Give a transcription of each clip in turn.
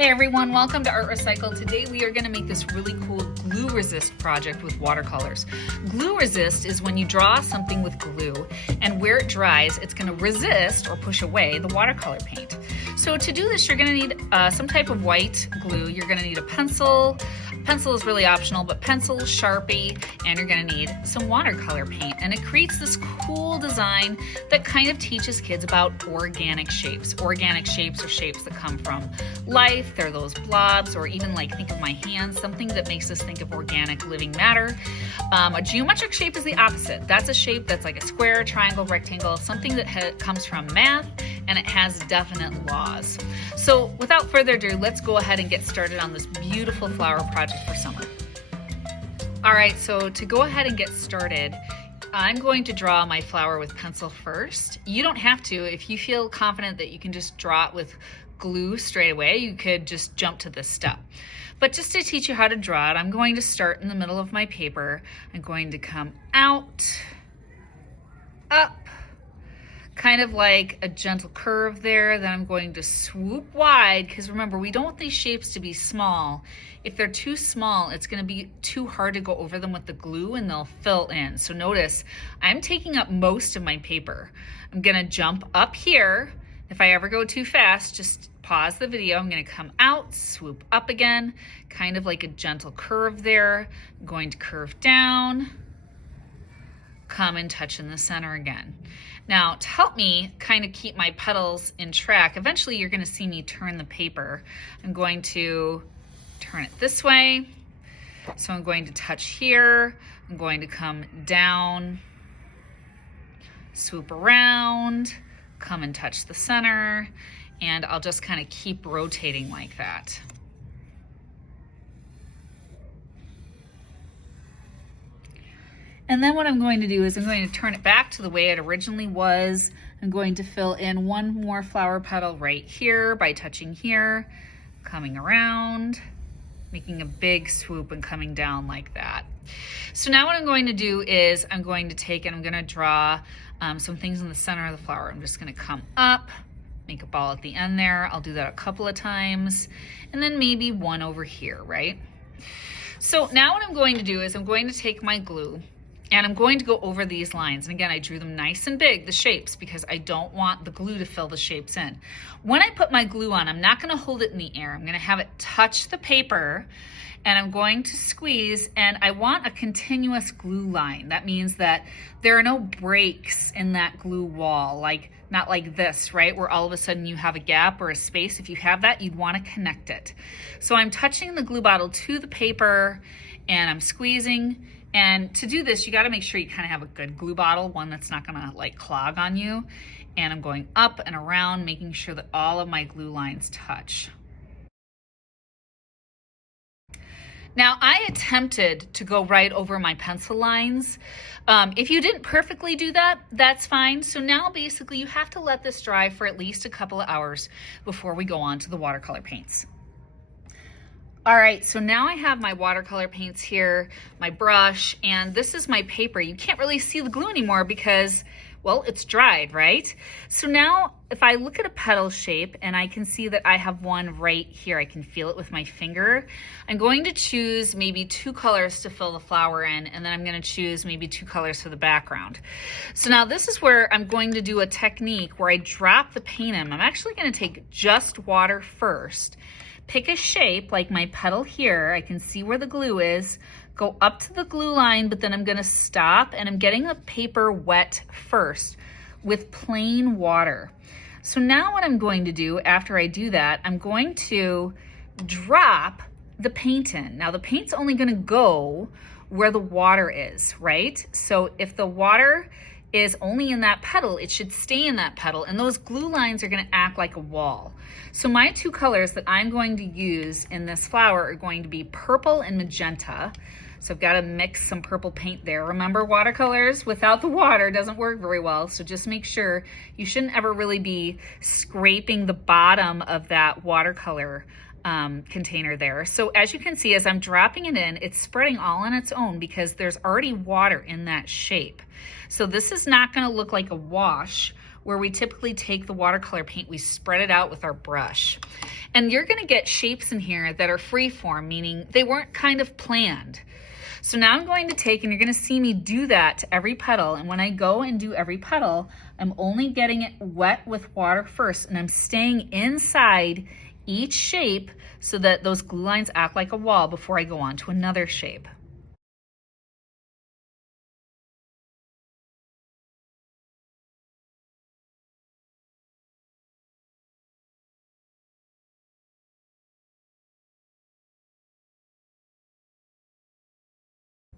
Hey everyone, welcome to Art Recycle. Today we are going to make this really cool glue resist project with watercolors. Glue resist is when you draw something with glue and where it dries, it's going to resist or push away the watercolor paint. So to do this, you're going to need some type of white glue. You're going to need a pencil. Pencil is really optional, but pencil, Sharpie, and you're going to need some watercolor paint. And it creates this cool design that kind of teaches kids about organic shapes. Organic shapes are shapes that come from life. They're those blobs, or even like think of my hands, something that makes us think of organic living matter. A geometric shape is the opposite. That's a shape that's like a square, triangle, rectangle, something that comes from math, and it has definite laws. So without further ado, let's go ahead and get started on this beautiful flower project for summer. All right, so to go ahead and get started, I'm going to draw my flower with pencil first. You don't have to. If you feel confident that you can just draw it with glue straight away, you could just jump to this step. But just to teach you how to draw it, I'm going to start in the middle of my paper. I'm going to come out, up, kind of like a gentle curve there. Then I'm going to swoop wide, because remember, we don't want these shapes to be small. If they're too small, it's going to be too hard to go over them with the glue and they'll fill in. So notice, I'm taking up most of my paper. I'm going to jump up here. If I ever go too fast, just pause the video. I'm going to come out, swoop up again, kind of like a gentle curve there. I'm going to curve down, come and touch in the center again. Now, to help me kind of keep my petals in track, eventually you're going to see me turn the paper. I'm going to turn it this way. So I'm going to touch here. I'm going to come down, swoop around, come and touch the center, and I'll just kind of keep rotating like that. And then what I'm going to do is I'm going to turn it back to the way it originally was. I'm going to fill in one more flower petal right here by touching here, coming around, making a big swoop and coming down like that. So now what I'm going to do is I'm going to take and I'm going to draw some things in the center of the flower. I'm just going to come up, make a ball at the end there. I'll do that a couple of times, and then maybe one over here, right? So now what I'm going to do is I'm going to take my glue and I'm going to go over these lines. And again, I drew them nice and big, the shapes, because I don't want the glue to fill the shapes in. When I put my glue on, I'm not gonna hold it in the air. I'm gonna have it touch the paper, and I'm going to squeeze, and I want a continuous glue line. That means that there are no breaks in that glue wall, like not like this, right? Where all of a sudden you have a gap or a space. If you have that, you'd wanna connect it. So I'm touching the glue bottle to the paper, and I'm squeezing. And to do this, you got to make sure you kind of have a good glue bottle, one that's not going to like clog on you. And I'm going up and around, making sure that all of my glue lines touch. Now, I attempted to go right over my pencil lines. If you didn't perfectly do that, that's fine. So now basically you have to let this dry for at least a couple of hours before we go on to the watercolor paints. All right, so now I have my watercolor paints here, my brush, and this is my paper. You can't really see the glue anymore because, well, it's dried, right? So now if I look at a petal shape and I can see that I have one right here, I can feel it with my finger. I'm going to choose maybe two colors to fill the flower in, and then I'm going to choose maybe two colors for the background. So now this is where I'm going to do a technique where I drop the paint in. I'm actually going to take just water first. Pick a shape like my petal here. I can see where the glue is. Go up to the glue line, but then I'm gonna stop, and I'm getting the paper wet first with plain water. So now what I'm going to do after I do that, I'm going to drop the paint in. Now the paint's only gonna go where the water is, right? So if the water is only in that petal, it should stay in that petal, and those glue lines are going to act like a wall. So my two colors that I'm going to use in this flower are going to be purple and magenta. So I've got to mix some purple paint there. Remember, watercolors without the water doesn't work very well, so just make sure you shouldn't ever really be scraping the bottom of that watercolor container there. So as you can see, as I'm dropping it in, it's spreading all on its own because there's already water in that shape. So this is not going to look like a wash where we typically take the watercolor paint, we spread it out with our brush. And you're gonna get shapes in here that are free-form, meaning they weren't kind of planned. So now I'm going to take, and you're gonna see me do that to every petal, and when I go and do every petal, I'm only getting it wet with water first, and I'm staying inside each shape so that those glue lines act like a wall before I go on to another shape.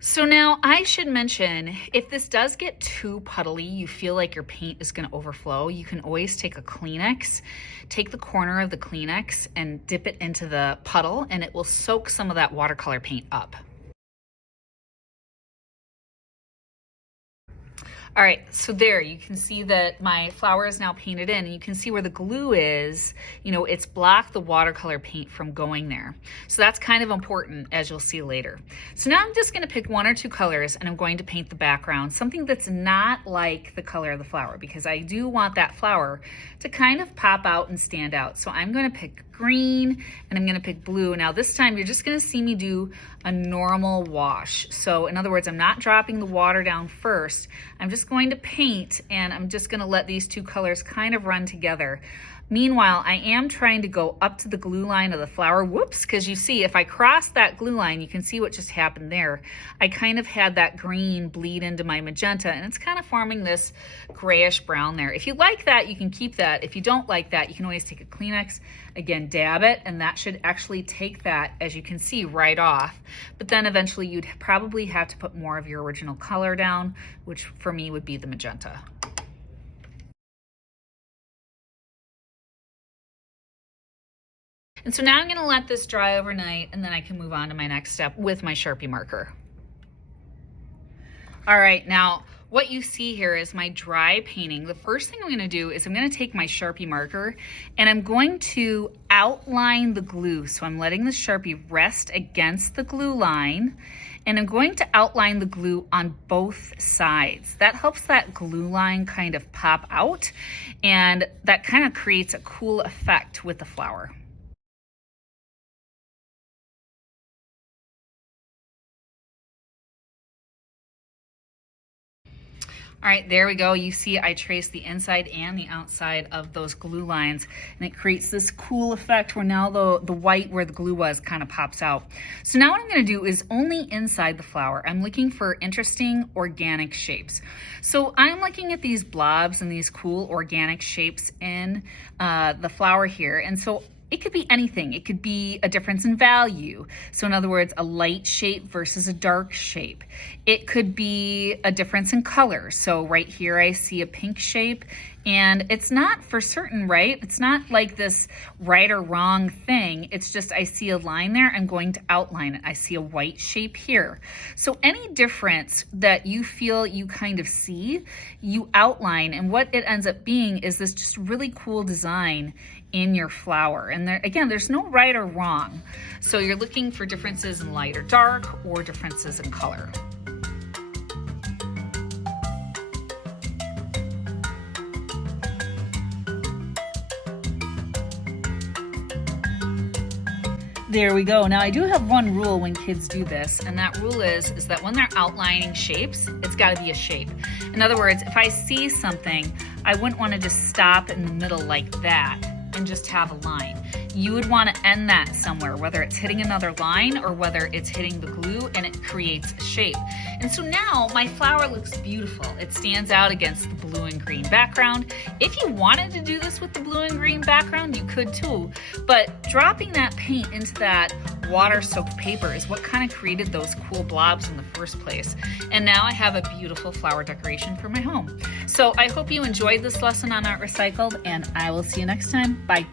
So now I should mention, if this does get too puddly, you feel like your paint is going to overflow, you can always take a Kleenex, take the corner of the Kleenex and dip it into the puddle, and it will soak some of that watercolor paint up. All right, so there you can see that my flower is now painted in, and you can see where the glue is, it's blocked the watercolor paint from going there. So that's kind of important, as you'll see later. So now I'm just gonna pick one or two colors and I'm going to paint the background, something that's not like the color of the flower, because I do want that flower to kind of pop out and stand out. So I'm gonna pick green and I'm gonna pick blue. Now this time you're just gonna see me do a normal wash. So in other words, I'm not dropping the water down first. I'm just going to paint, and I'm just gonna let these two colors kind of run together. Meanwhile, I am trying to go up to the glue line of the flower. Whoops, because you see, if I cross that glue line, you can see what just happened there. I kind of had that green bleed into my magenta, and it's kind of forming this grayish brown there. If you like that, you can keep that. If you don't like that, you can always take a Kleenex, again, dab it, and that should actually take that, as you can see, right off. But then eventually you'd probably have to put more of your original color down, which for me would be the magenta. And so now I'm gonna let this dry overnight, and then I can move on to my next step with my Sharpie marker. All right, now what you see here is my dry painting. The first thing I'm gonna do is I'm gonna take my Sharpie marker and I'm going to outline the glue. So I'm letting the Sharpie rest against the glue line, and I'm going to outline the glue on both sides. That helps that glue line kind of pop out, and that kind of creates a cool effect with the flower. All right, there we go. You see I traced the inside and the outside of those glue lines, and it creates this cool effect where now the white where the glue was kind of pops out. So now what I'm gonna do is only inside the flower, I'm looking for interesting organic shapes. So I'm looking at these blobs and these cool organic shapes in the flower here. And so it could be anything. It could be a difference in value. So in other words, a light shape versus a dark shape. It could be a difference in color. So right here I see a pink shape, and it's not for certain, right? It's not like this right or wrong thing. It's just I see a line there, I'm going to outline it. I see a white shape here. So any difference that you feel you kind of see, you outline, and what it ends up being is this just really cool design in your flower. And there, again, there's no right or wrong. So you're looking for differences in light or dark, or differences in color. There we go. Now I do have one rule when kids do this, and that rule is that when they're outlining shapes, it's got to be a shape. In other words, if I see something, I wouldn't want to just stop in the middle like that and just have a line. You would want to end that somewhere, whether it's hitting another line or whether it's hitting the glue, and it creates a shape. And so now my flower looks beautiful. It stands out against the blue and green background. If you wanted to do this with the blue and green background, you could too, but dropping that paint into that water-soaked paper is what kind of created those cool blobs in the first place. And now I have a beautiful flower decoration for my home. So I hope you enjoyed this lesson on Art Recycled, and I will see you next time. Bye.